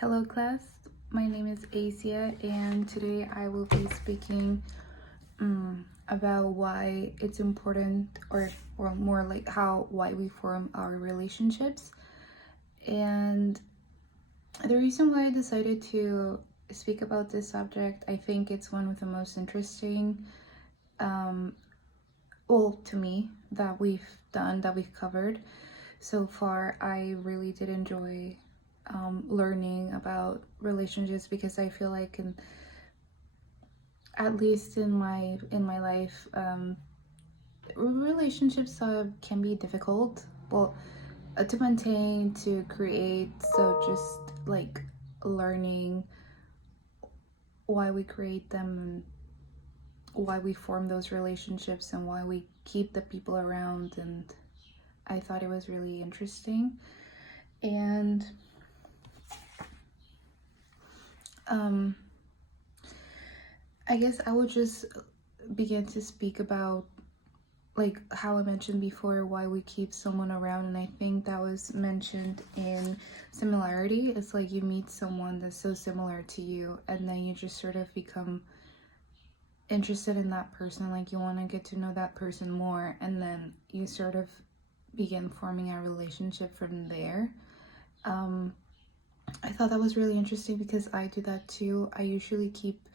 Hello class, my name is Asia and today I will be speaking about why it's important or more like why we form our relationships. And the reason why I decided to speak about this subject, I think it's one of the most interesting, to me, that we've covered so far. I really did enjoy learning about relationships because I feel like at least in my life, relationships can be difficult, to maintain, to create. So just like learning why we create them and why we form those relationships and why we keep the people around, and I thought it was really interesting. And I guess I would just begin to speak about, like how I mentioned before, why we keep someone around. And I think that was mentioned in similarity. It's like you meet someone that's so similar to you and then you just sort of become interested in that person, like you want to get to know that person more, and then you sort of begin forming a relationship from there. I thought that was really interesting because I do that too. I usually keep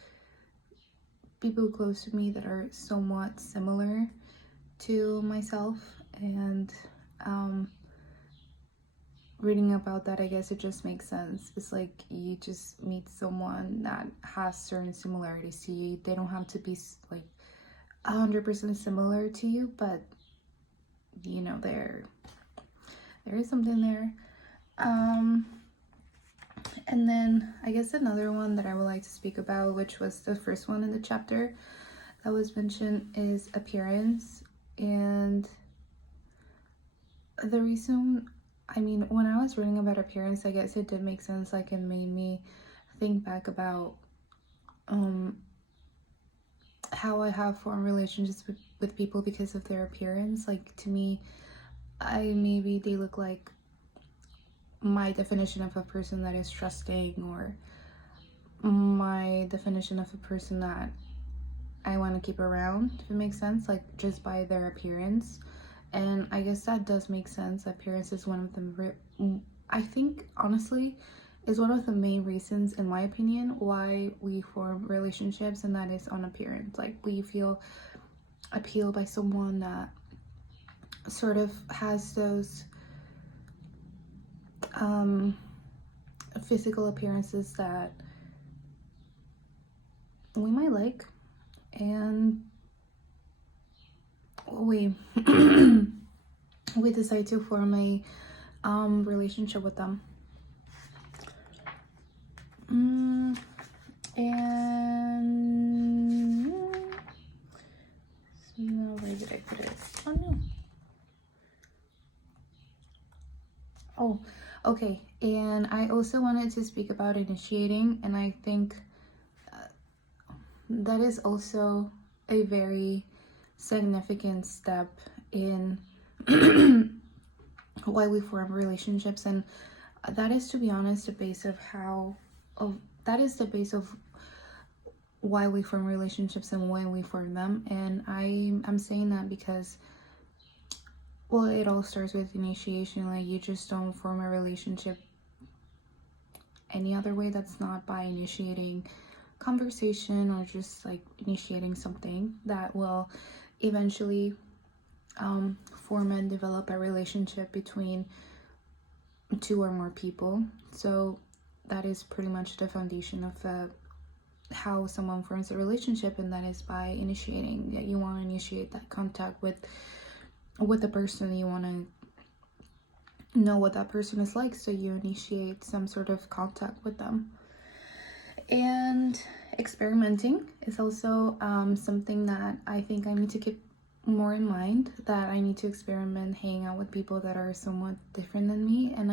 people close to me that are somewhat similar to myself, and reading about that, I guess it just makes sense. It's like you just meet someone that has certain similarities to you. They don't have to be like 100% similar to you, but you know, there is something there. And then I guess another one that I would like to speak about, which was the first one in the chapter that was mentioned, is appearance. And the reason, I mean, when I was reading about appearance, I guess it did make sense. Like it made me think back about how I have formed relationships with people because of their appearance. Like to me, maybe they look like my definition of a person that is trusting, or my definition of a person that I want to keep around, if it makes sense, like just by their appearance. And I guess that does make sense. Appearance is one of the, I think honestly, is one of the main reasons, in my opinion, why we form relationships, and that is on appearance. Like we feel appealed by someone that sort of has those physical appearances that we might like, and we we decide to form a relationship with them. And where did I put it? Oh no. Oh, okay. And I also wanted to speak about initiating, and I think that is also a very significant step in why we form relationships. And that is, to be honest, the base of why we form relationships and when we form them. And I'm saying that because, well, it all starts with initiation. Like you just don't form a relationship any other way that's not by initiating conversation or just like initiating something that will eventually form and develop a relationship between two or more people. So that is pretty much the foundation of how someone forms a relationship, and that is by initiating. That you want to initiate that contact with the person. You want to know what that person is like, so you initiate some sort of contact with them. And experimenting is also something that I think I need to keep more in mind, that I need to experiment, hang out with people that are somewhat different than me. And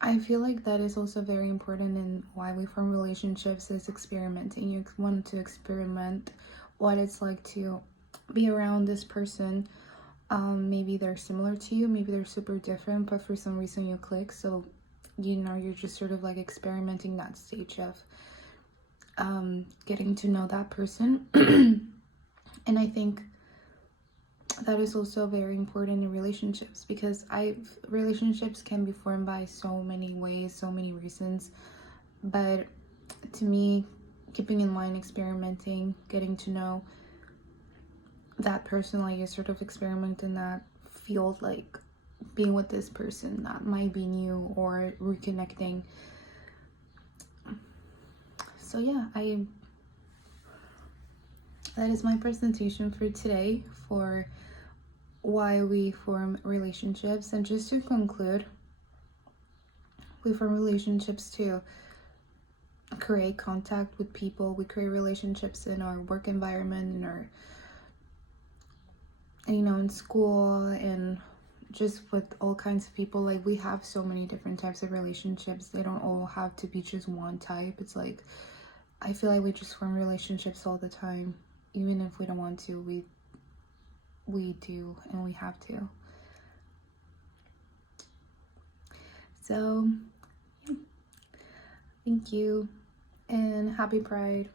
I feel like that is also very important in why we form relationships, is experimenting. You want to experiment what it's like to be around this person. Maybe they're similar to you, maybe they're super different, but for some reason you click. So you're just sort of like experimenting that stage of getting to know that person. And I think that is also very important in relationships, because relationships can be formed by so many ways, so many reasons. But to me, keeping in mind, experimenting, getting to know that person, like you sort of experiment in that field, like being with this person that might be new or reconnecting. So yeah, that is my presentation for today for why we form relationships. And just to conclude, we form relationships to create contact with people. We create relationships in our work environment, in our, in school, and just with all kinds of people. Like, we have so many different types of relationships. They don't all have to be just one type. It's like, I feel like we just form relationships all the time. Even if we don't want to, we do, and we have to. So, yeah. Thank you, and happy Pride.